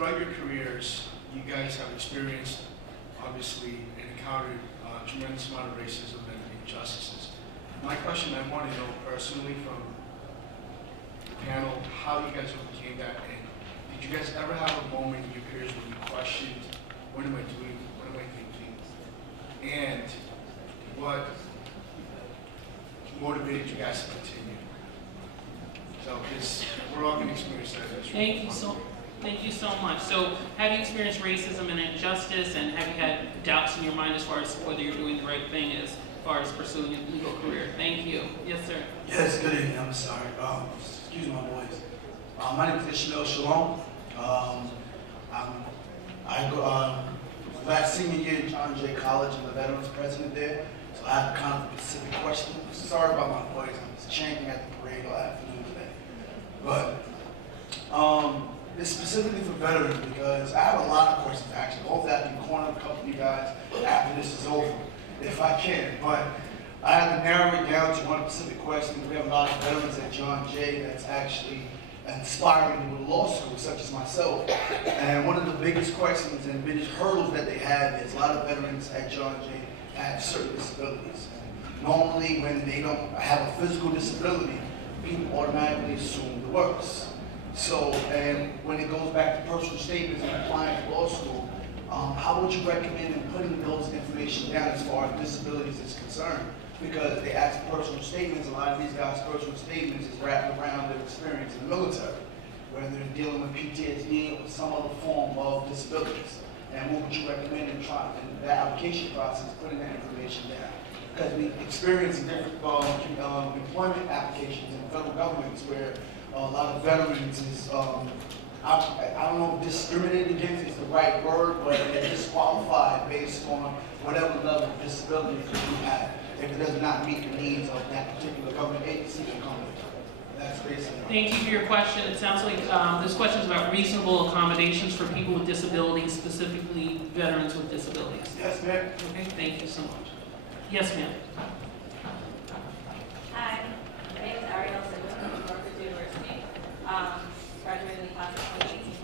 throughout your careers, you guys have experienced, obviously, and encountered a tremendous amount of racism and injustices. My question, I want to know personally from the panel, how you guys overcame that, and did you guys ever have a moment in your careers when you questioned, what am I doing, what am I thinking, and what motivated you guys to continue? So, because we're all going to experience that. Thank you so much. So, have you experienced racism and injustice, and have you had doubts in your mind as far as whether you're doing the right thing as far as pursuing a legal career? Thank you. Yes, sir. Yes, good evening. I'm sorry. Excuse my voice. My name is Ishmael Shalom. I go last senior year in John Jay College. I'm the veterans president there. So I have a kind of specific question. Sorry about my voice. I'm just chanting at the parade all afternoon today. But it's specifically for veterans because I have a lot of questions actually. Hopefully I can corner a couple of you guys after this is over, if I can. But I have to narrow it down to one specific question. We have a lot of veterans at John Jay that's actually inspiring with law school, such as myself. And one of the biggest questions and biggest hurdles that they have is a lot of veterans at John Jay have certain disabilities. And normally when they don't have a physical disability, people automatically assume the worst. So, and when it goes back to personal statements and applying to law school, how would you recommend in putting those information down as far as disabilities is concerned? Because they ask personal statements, a lot of these guys' personal statements is wrapped around their experience in the military, whether they're dealing with PTSD or some other form of disabilities. And what would you recommend in the application process, putting that information down? Because we experience different employment applications in federal governments where a lot of veterans is, I don't know if discriminated against is the right word, but they're disqualified based on whatever level of disability that you have, if it does not meet the needs of that particular government agency or company. That's basically. Thank you for your question. It sounds like this question is about reasonable accommodations for people with disabilities, specifically veterans with disabilities. Yes, ma'am. Okay, thank you so much. Yes, ma'am. Hi, my name is Ariel Simmons from Northwood University. Graduated in the class of 2018.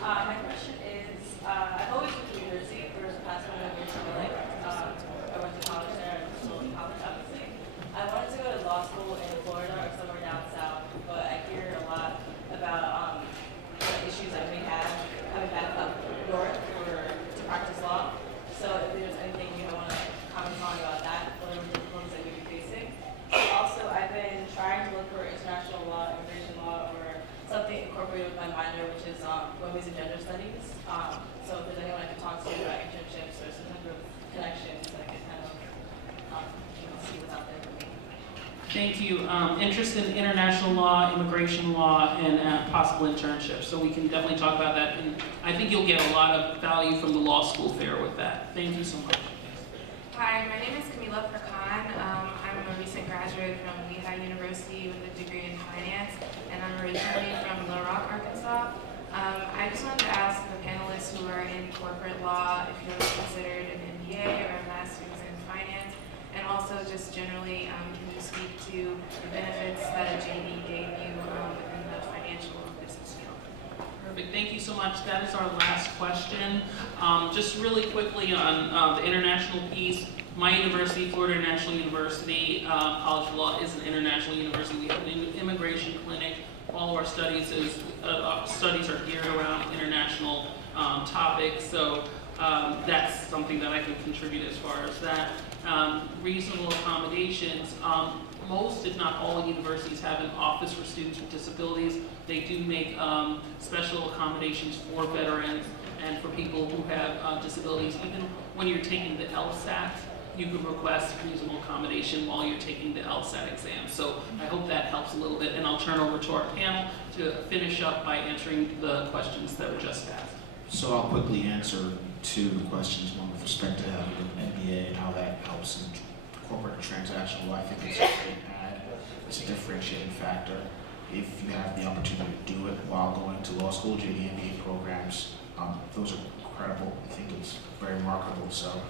My question is, I've always been to university for the past 1 years of my life. I went to college there and still in college, obviously. I wanted to go to law school in Florida or somewhere down south, but I hear a lot about the issues I may have coming back up north to practice law. So if there's anything you want to comment on about that, what are the difficulties that you'd be facing? Also, I've been trying to look for international law, immigration law, or something incorporated with my minor, which is women's and gender studies. So if there's anyone I can talk to about internships or some type of connections, I can kind of see what's out there for me. Thank you. Interest in international law, immigration law, and possible internships. So we can definitely talk about that. And I think you'll get a lot of value from the law school fair with that. Thank you so much. Hi, my name is Camila Perkan. I'm a recent graduate from Lehigh University with a degree in finance, and I'm originally from Little Rock, Arkansas. I just wanted to ask the panelists who are in corporate law if you ever considered an MBA or a master's in finance, and also just generally, can you speak to the benefits that a JD gave you within the financial and business field? Perfect. Thank you so much. That is our last question. Just really quickly on the international piece, my university, Florida International University, College of Law is an international university. We have an immigration clinic. All of our studies are geared around international topics. So that's something that I can contribute as far as that. Reasonable accommodations. Most, if not all, universities have an office for students with disabilities. They do make special accommodations for veterans and for people who have disabilities. Even when you're taking the LSAT, you can request reasonable accommodation while you're taking the LSAT exam. So I hope that helps a little bit, and I'll turn over to our panel to finish up by answering the questions that were just asked. So I'll quickly answer two of the questions, one with respect to MBA and how that helps in corporate and transactional law. I think it's a great add. It's a differentiating factor. If you have the opportunity to do it while going to law school, JD MBA programs, those are incredible. I think it's very remarkable. So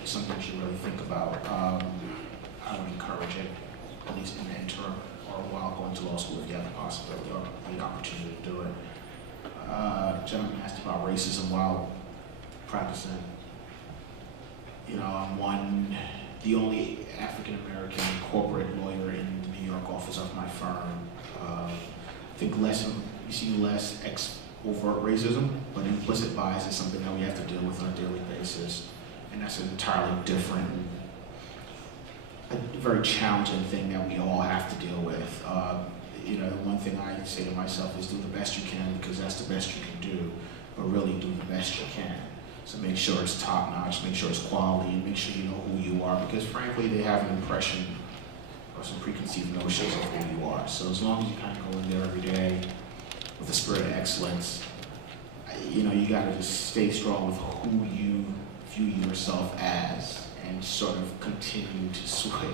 it's something you should really think about. I would encourage it, at least in the interim or while going to law school if you have the possibility or the opportunity to do it. gentleman asked about racism while practicing. You know, I'm the only African-American corporate lawyer in the New York office of my firm. I think you see less overt racism, but implicit bias is something that we have to deal with on a daily basis. And that's an entirely different, a very challenging thing that we all have to deal with. You know, the one thing I say to myself is do the best you can, because that's the best you can do, but really do the best you can. So make sure it's top notch, make sure it's quality, and make sure you know who you are, because frankly, they have an impression or some preconceived notions of who you are. So as long as you kind of go in there every day with a spirit of excellence, you know, you gotta just stay strong with who you view yourself as, and sort of continue to sway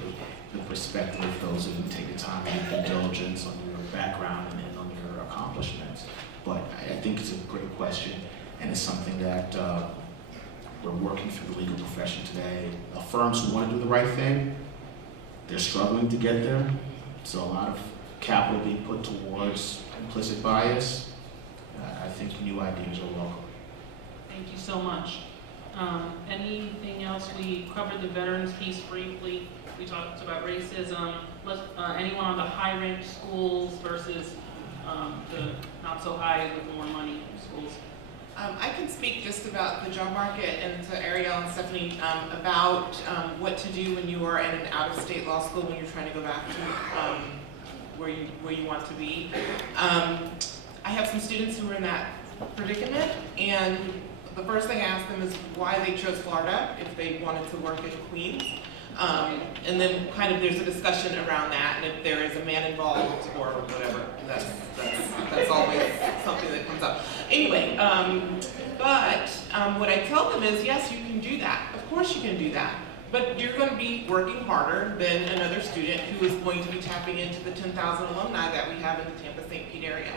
the perspective of those who take the time and due diligence on your background and on your accomplishments. But I think it's a great question, and it's something that we're working through the legal profession today. Firms who want to do the right thing, they're struggling to get there. So a lot of capital being put towards implicit bias. I think new ideas are welcome. Thank you so much. Anything else? We covered the veterans piece briefly. We talked about racism. Anyone on the high-ranked schools versus the not so high with more money schools? I can speak just about the job market, and to Ariel and Stephanie about what to do when you are at an out-of-state law school when you're trying to go back to where you want to be. I have some students who are in that predicament, and the first thing I ask them is why they chose Florida if they wanted to work in Queens. And then kind of there's a discussion around that, and if there is a man involved or whatever, that's always something that comes up. Anyway, but what I tell them is, yes, you can do that. Of course you can do that. But you're going to be working harder than another student who is going to be tapping into the 10,000 alumni that we have in the Tampa-St. Pete area.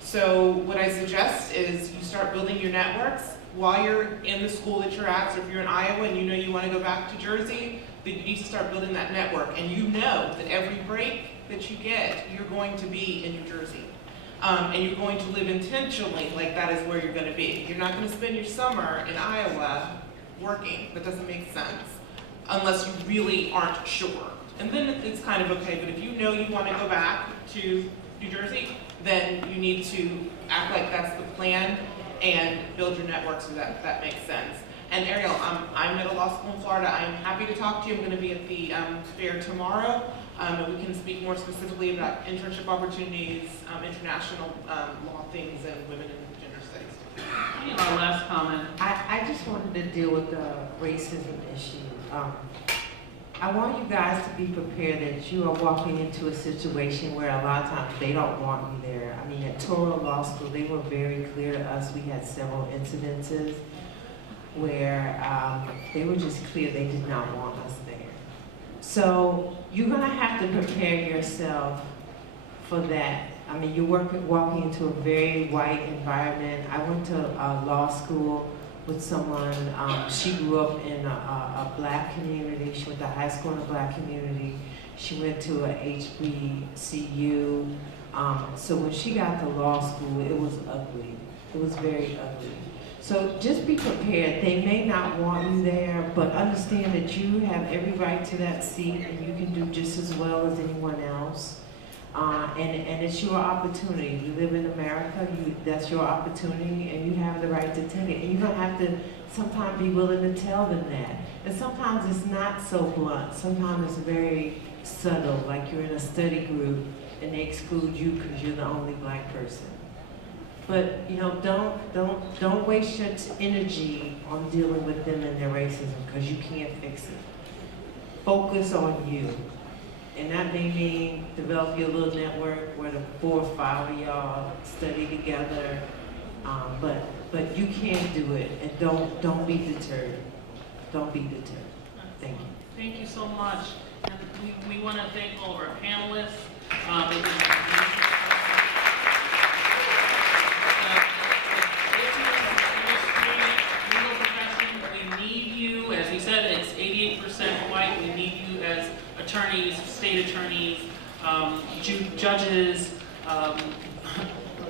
So what I suggest is you start building your networks while you're in the school that you're at. So if you're in Iowa and you know you want to go back to Jersey, then you need to start building that network. And you know that every break that you get, you're going to be in New Jersey. And you're going to live intentionally like that is where you're going to be. You're not going to spend your summer in Iowa working. That doesn't make sense unless you really aren't sure. And then it's kind of okay, but if you know you want to go back to New Jersey, then you need to act like that's the plan and build your network so that makes sense. And Ariel, I'm at a law school in Florida. I'm happy to talk to you. I'm going to be at the fair tomorrow, and we can speak more specifically about internship opportunities, international law things, and women and gender studies. Our last comment. I just wanted to deal with the racism issue. I want you guys to be prepared that you are walking into a situation where a lot of times they don't want you there. I mean, at Toro Law School, they were very clear to us. We had several incidences where they were just clear they did not want us there. So you're gonna have to prepare yourself for that. I mean, you're walking into a very white environment. I went to law school with someone, she grew up in a black community. She went to high school in a black community. She went to a HBCU. So when she got to law school, it was ugly. It was very ugly. So just be prepared. They may not want you there, but understand that you have every right to that seat and you can do just as well as anyone else. And it's your opportunity. You live in America, that's your opportunity, and you have the right to take it. And you're gonna have to sometimes be willing to tell them that. And sometimes it's not so blunt. Sometimes it's very subtle, like you're in a study group and they exclude you because you're the only black person. But you know, don't waste your energy on dealing with them and their racism because you can't fix it. Focus on you. And that may mean develop your little network where the 4 or 5 of y'all study together. But you can do it, and don't be deterred. Don't be deterred. Thank you. Thank you so much. And we want to thank all of our panelists. We need you. As we said, it's 88% white. We need you as attorneys, state attorneys, judges,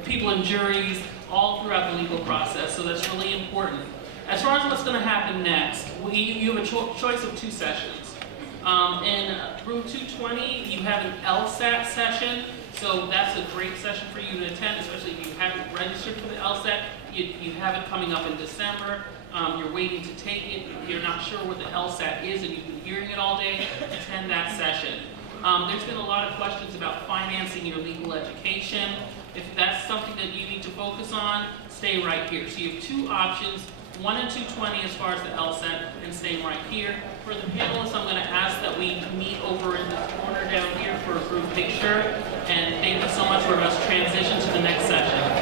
people in juries. all throughout the legal process, so that's really important. As far as what's going to happen next, you have a choice of 2 sessions. In room 220, you have an LSAT session, so that's a great session for you to attend, especially if you haven't registered for the LSAT. You have it coming up in December. You're waiting to take it. If you're not sure what the LSAT is and you've been hearing it all day, attend that session. There's been a lot of questions about financing your legal education. If that's something that you need to focus on, stay right here. So you have 2 options, 1 and 220 as far as the LSAT, and staying right here. For the panelists, I'm going to ask that we meet over in this corner down here for a group picture. And thank you so much for us transition to the next session.